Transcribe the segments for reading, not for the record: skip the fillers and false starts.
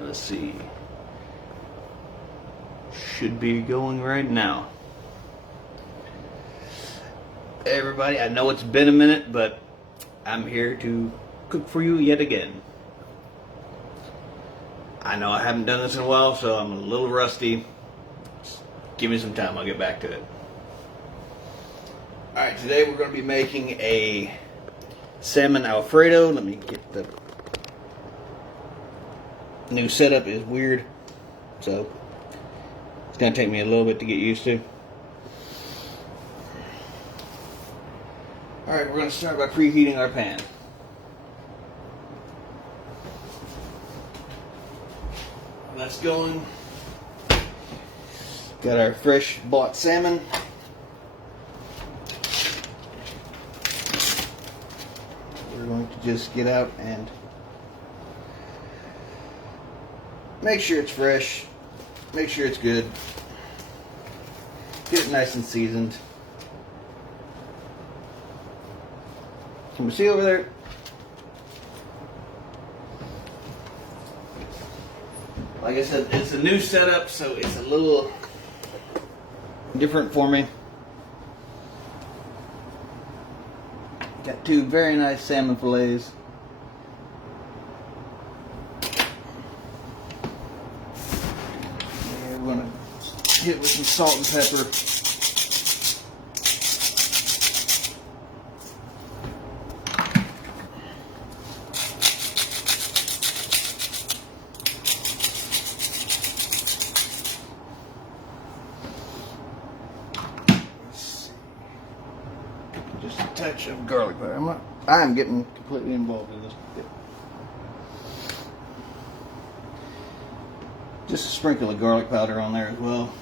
let's see. Should be going right now. Hey everybody, I know it's been a minute, but I'm here to cook for you yet again. I know I haven't done this in a while, so I'm a little rusty. Just give me some time, I'll get back to it. Alright, today we're going to be making a salmon alfredo. Let me get the new setup is weird, so it's going to take me a little bit to get used to. Alright, we're going to start by preheating our pan. That's going. Got our fresh bought salmon. We're going to just get out and make sure it's fresh, make sure it's good, get it nice and seasoned. Can we see over there? Like I said, it's a new setup, so it's a little different for me. Got two very nice salmon fillets. And we're going to hit with some salt and pepper. Just a touch of garlic powder. I'm getting completely involved in this. Just a sprinkle of garlic powder on there as well.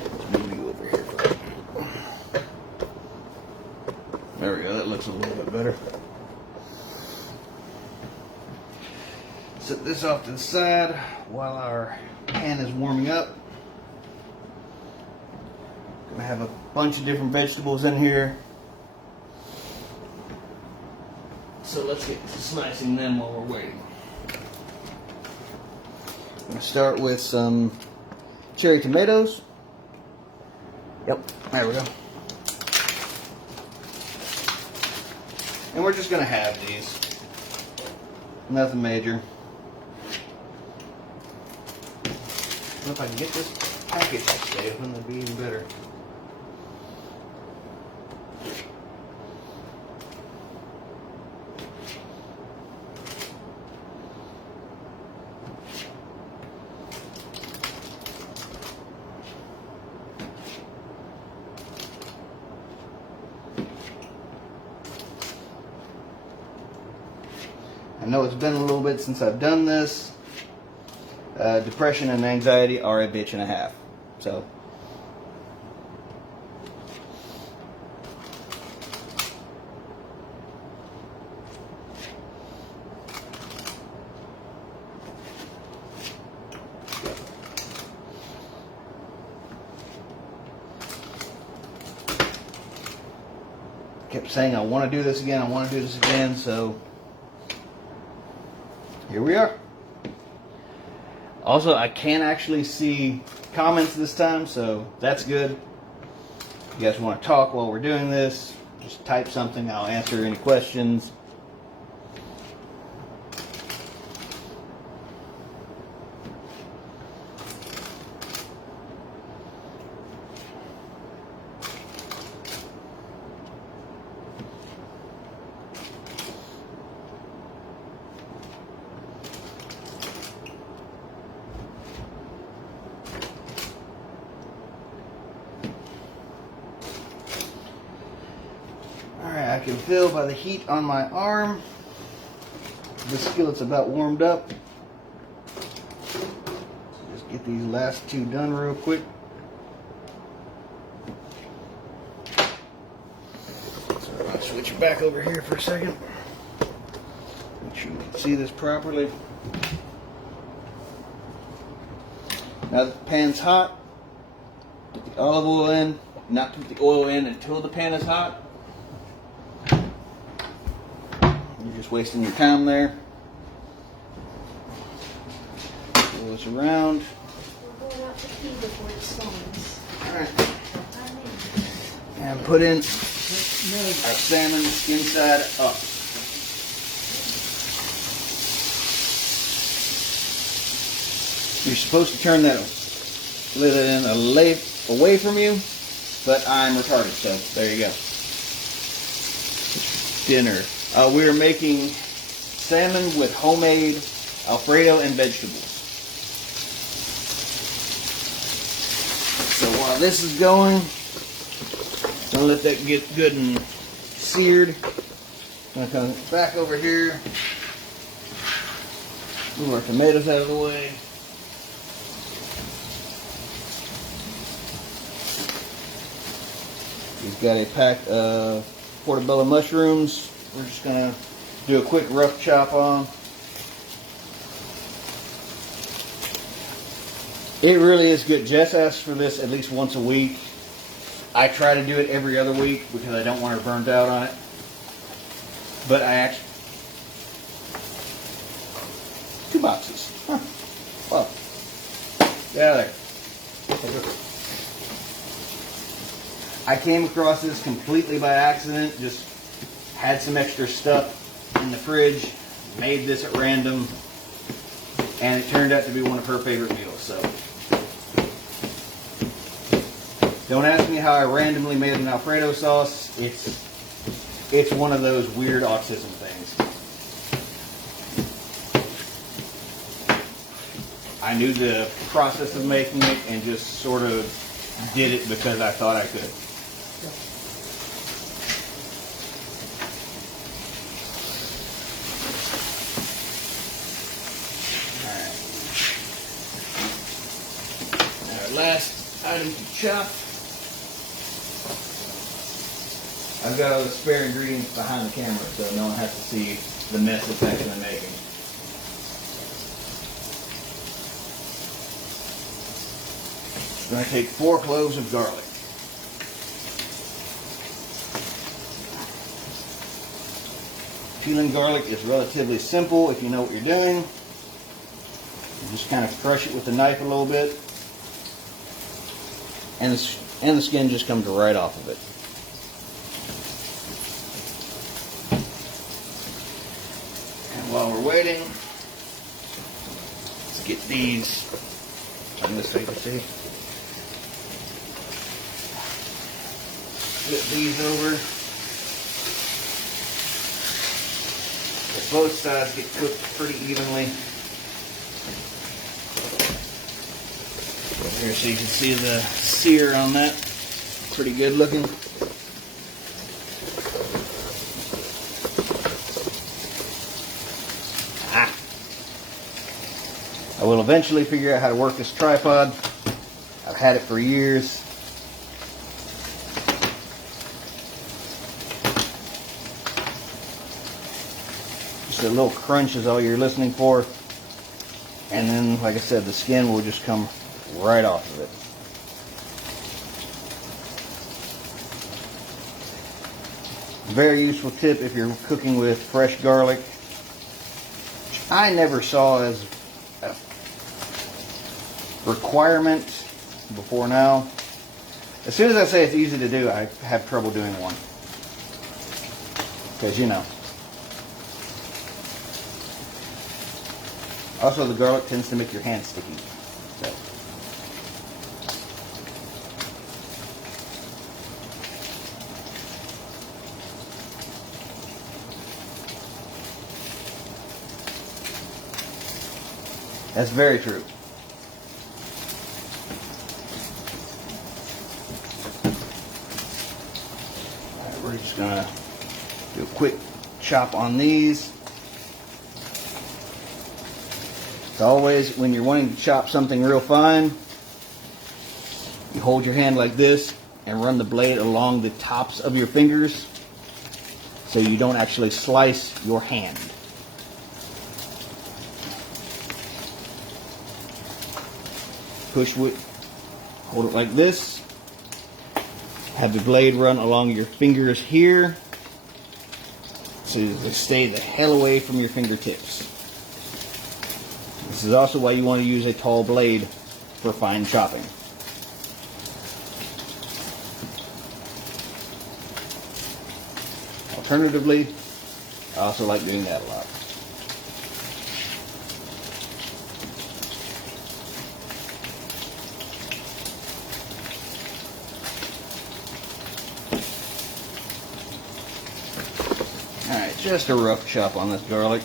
Let's move you over here. There we go. That looks a little bit better. Set this off to the side while our pan is warming up. I have a bunch of different vegetables in here, so let's get to slicing them while we're waiting. I'm going to start with some cherry tomatoes. Yep, there we go. And we're just going to have these. Nothing major. If I can get this package to stay open, that'd be even better. I know it's been a little bit since I've done this. Depression and anxiety are a bitch and a half. So, kept saying I want to do this again, I want to do this again, so here we are. Also, I can actually see comments this time, so that's good. If you guys want to talk while we're doing this, just type something, I'll answer any questions. I can feel by the heat on my arm, the skillet's about warmed up. Just get these last two done real quick. So I'm going to switch it back over here for a second. Make sure you can see this properly. Now that the pan's hot, put the olive oil in. Not put the oil in until the pan is hot. You're just wasting your time there. Roll this around. We're going out to pee before it storms. Alright. And put in our salmon skin side up. You're supposed to turn that lid in away from you, but I'm retarded, so there you go. Dinner. We're making salmon with homemade alfredo and vegetables. So while this is going, I'm gonna let that get good and seared. I'm gonna come back over here, move our tomatoes out of the way. We've got a pack of portobello mushrooms. We're just gonna do a quick rough chop on. It really is good. Jess asks for this at least once a week. I try to do it every other week because I don't want her burnt out on it. But I actually... 2 boxes. Huh. Well. Yeah, there. I came across this completely by accident. Just had some extra stuff in the fridge. Made this at random. And it turned out to be one of her favorite meals. So don't ask me how I randomly made an alfredo sauce. It's one of those weird autism things. I knew the process of making it and just sort of did it because I thought I could. Alright. Our last item to chop. I've got all the spare ingredients behind the camera so no one has to see the mess it's actually making. I'm going to take 4 cloves of garlic. Peeling garlic is relatively simple if you know what you're doing. You just kind of crush it with the knife a little bit. And the skin just comes right off of it. And while we're waiting, let's get these on this side, you see. Flip these over. Both sides get cooked pretty evenly. Over here so you can see the sear on that. Pretty good looking. I will eventually figure out how to work this tripod. I've had it for years. Just a little crunch is all you're listening for. And then, like I said, the skin will just come right off of it. Very useful tip if you're cooking with fresh garlic, which I never saw as a requirement before now. As soon as I say it's easy to do, I have trouble doing one. Because, you know. Also, the garlic tends to make your hands sticky. So. That's very true. Alright, we're just going to do a quick chop on these. As always, when you're wanting to chop something real fine, you hold your hand like this and run the blade along the tops of your fingers so you don't actually slice your hand. Push with, hold it like this. Have the blade run along your fingers here so they stay the hell away from your fingertips. This is also why you want to use a tall blade for fine chopping. Alternatively, I also like doing that a lot. Alright, just a rough chop on this garlic.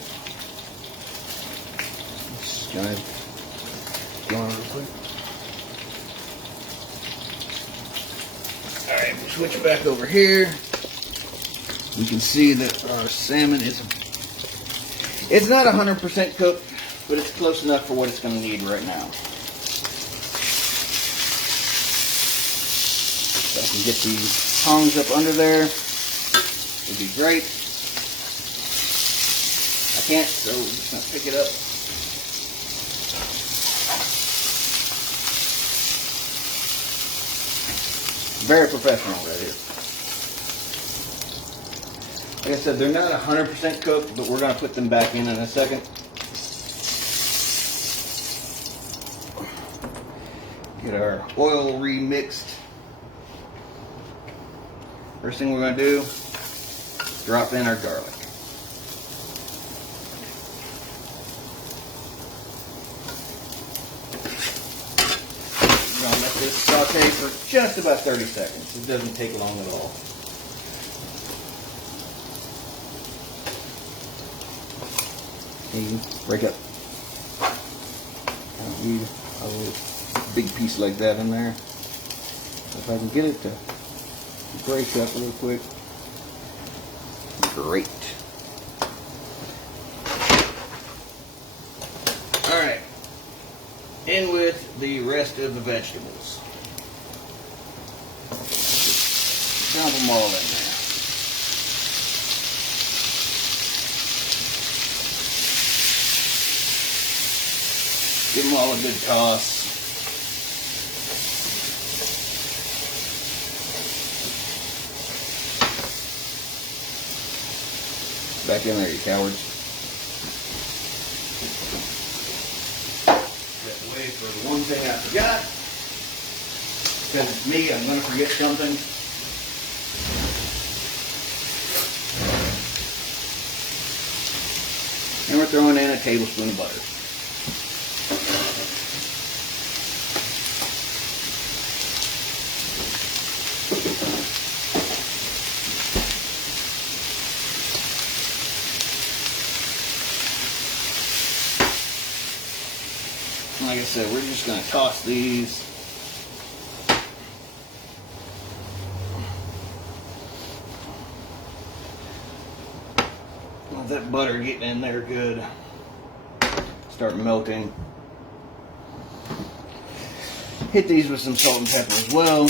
Just gonna go on real quick. Alright, we'll switch back over here. You can see that our salmon is, it's not 100% cooked, but it's close enough for what it's going to need right now. If I can get these tongs up under there, it'd be great. I can't, so I'm just going to pick it up. Very professional right here. Like I said, they're not 100% cooked, but we're going to put them back in a second. Get our oil remixed. First thing we're going to do, drop in our garlic. We're going to let this saute for just about 30 seconds. It doesn't take long at all. Break up. I don't need a little big piece like that in there. So if I can get it to break up real quick. Great. Alright. In with the rest of the vegetables. Dump them all in there. Give them all a good toss. Back in there, you cowards. Just wait for the one thing I forgot. Because it's me, I'm going to forget something. And we're throwing in a tablespoon of butter. Like I said, we're just going to toss these. Let that butter get in there good. Start melting. Hit these with some salt and pepper as well.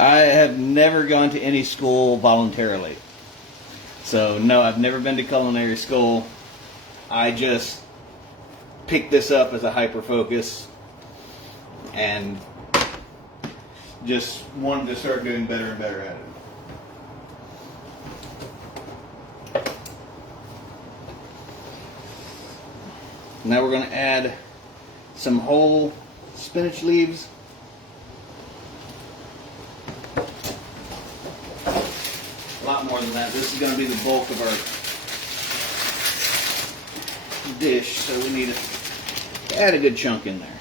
I have never gone to any school voluntarily. So no, I've never been to culinary school. I just picked this up as a hyper focus and just wanted to start doing better and better at it. Now we're going to add some whole spinach leaves. A lot more than that. This is going to be the bulk of our dish, so we need to add a good chunk in there.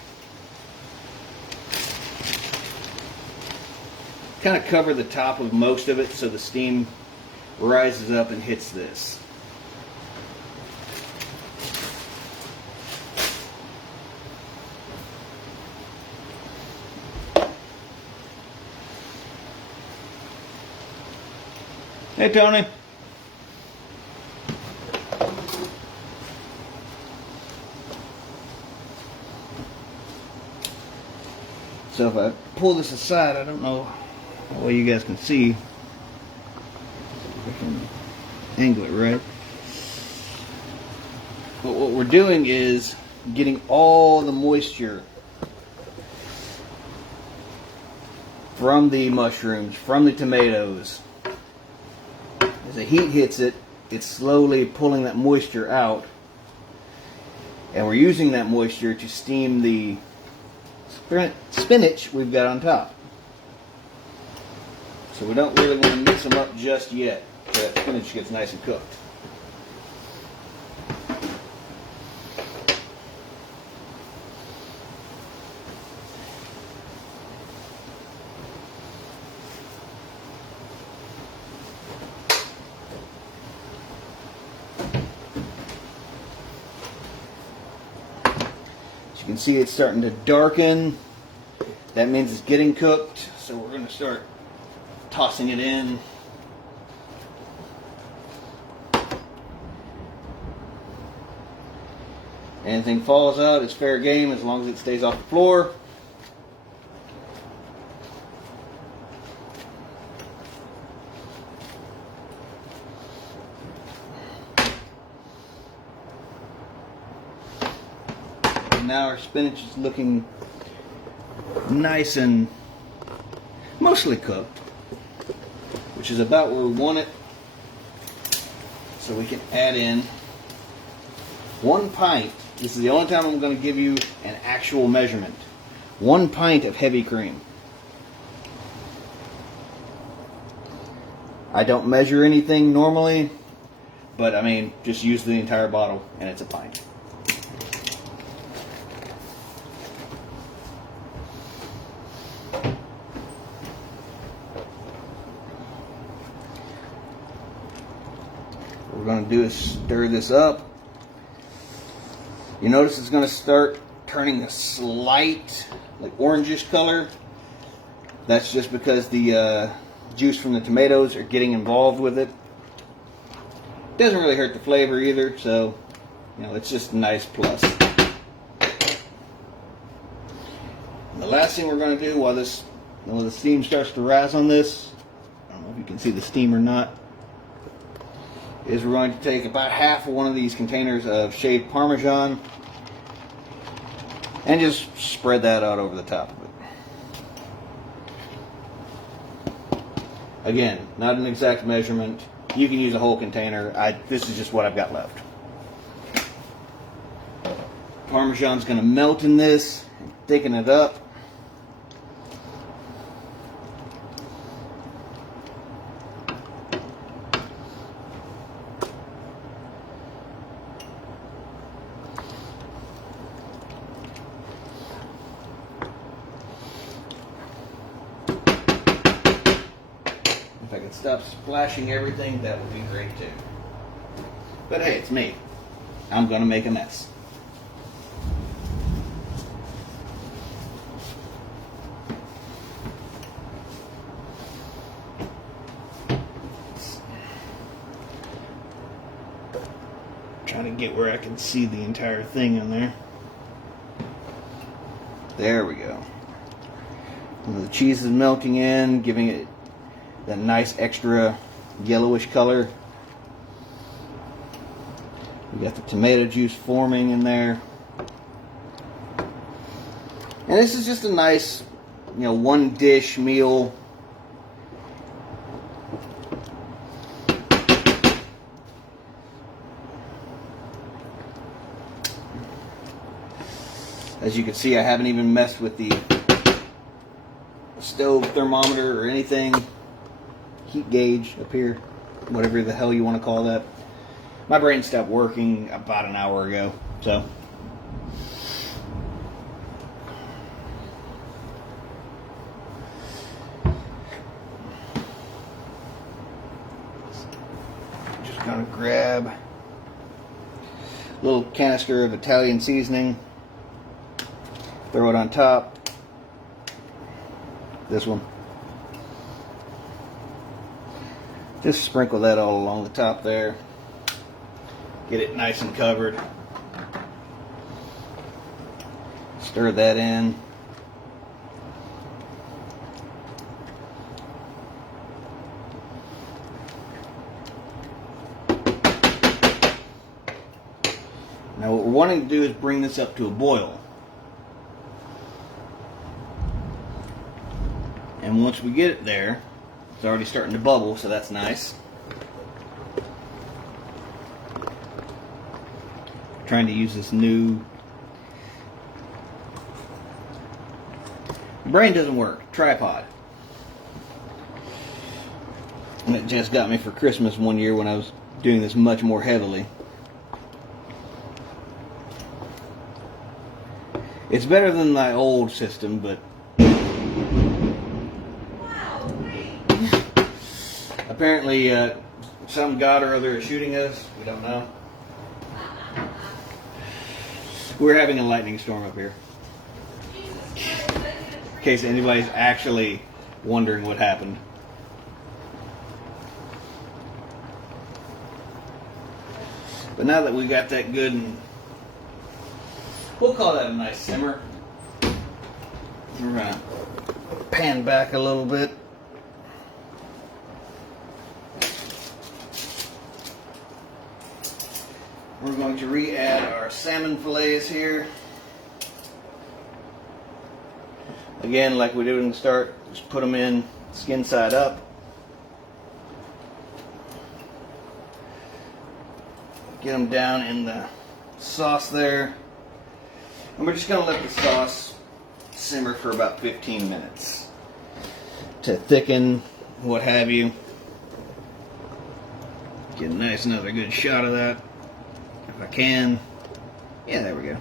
Kind of cover the top of most of it so the steam rises up and hits this. Hey, Tony. So if I pull this aside, I don't know how well you guys can see. If I can angle it right. But what we're doing is getting all the moisture from the mushrooms, from the tomatoes. As the heat hits it, it's slowly pulling that moisture out. And we're using that moisture to steam the spinach we've got on top. So we don't really want to mix them up just yet so that spinach gets nice and cooked. You can see it's starting to darken. That means it's getting cooked. So we're going to start tossing it in. Anything falls out, it's fair game as long as it stays off the floor. Now our spinach is looking nice and mostly cooked, which is about where we want it. So we can add in 1 pint. This is the only time I'm going to give you an actual measurement. 1 pint of heavy cream. I don't measure anything normally, but I mean, just use the entire bottle and it's a pint. What we're going to do is stir this up. You notice it's going to start turning a slight, like orangish color. That's just because the juice from the tomatoes are getting involved with it. Doesn't really hurt the flavor either, so you know, it's just a nice plus. And the last thing we're going to do while the steam starts to rise on this, I don't know if you can see the steam or not, is we're going to take about half of one of these containers of shaved Parmesan and just spread that out over the top of it. Again, not an exact measurement. You can use a whole container. This is just what I've got left. Parmesan's going to melt in this, thicken it up. If I could stop splashing everything, that would be great too. But hey, it's me. I'm going to make a mess. Trying to get where I can see the entire thing in there. There we go. And the cheese is melting in, giving it that nice extra yellowish color. We got the tomato juice forming in there. And this is just a nice, you know, one dish meal. As you can see, I haven't even messed with the stove thermometer or anything. Heat gauge up here, whatever the hell you want to call that. My brain stopped working about an hour ago, so. Just gonna grab a little canister of Italian seasoning, throw it on top. This one. Just sprinkle that all along the top there. Get it nice and covered. Stir that in. Now what we're wanting to do is bring this up to a boil. And once we get it there, it's already starting to bubble, so that's nice. Trying to use this new... brain doesn't work. Tripod. And it just got me for Christmas one year when I was doing this much more heavily. It's better than my old system, but apparently some god or other is shooting us. We don't know. We're having a lightning storm up here. In case anybody's actually wondering what happened. But now that we got that good and we'll call that a nice simmer. We're going to pan back a little bit. We're going to re-add our salmon fillets here. Again, like we did in the start, just put them in skin side up. Get them down in the sauce there. And we're just going to let the sauce simmer for about 15 minutes to thicken, what have you. Get a nice another good shot of that if I can. Yeah, there we go.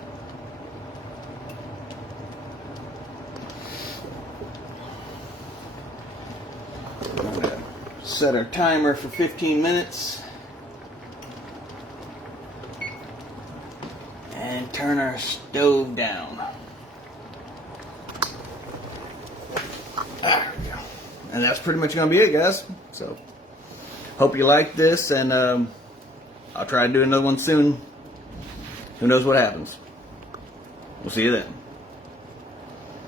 We're going to set our timer for 15 minutes. And turn our stove down. There we go. And that's pretty much going to be it, guys. So, hope you liked this, and I'll try to do another one soon. Who knows what happens. We'll see you then.